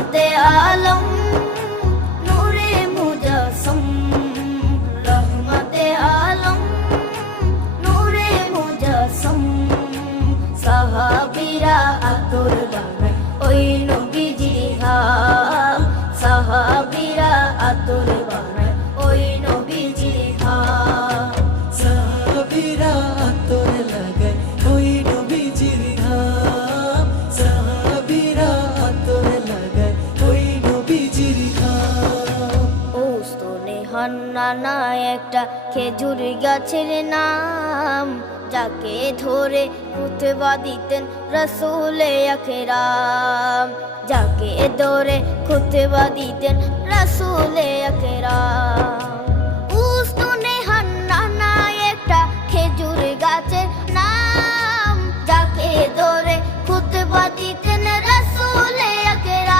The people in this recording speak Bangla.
রহমতে আলম নূরে মুজাসসম, রহমতে আলম নূরে মুজাসসম। সাহাবীরা আতর বানায় ওই নবীজির ঘাম, সাহাবীরা আতর বানায় ওই নবীজির ঘাম। সাহাবীরা আতর লাগায় ওই নবীজির ঘাম, সাহাবীরা আতর লাগায় ওই নবীজির ঘাম। ওস্তনে হান্নানা একটা খেজুর গাছের নাম, যাকে ধরে খুতবা দিতেন রাসূলে আকরাম, যাকে ধরে খুতবা দিতেন রাসূলে আকরাম।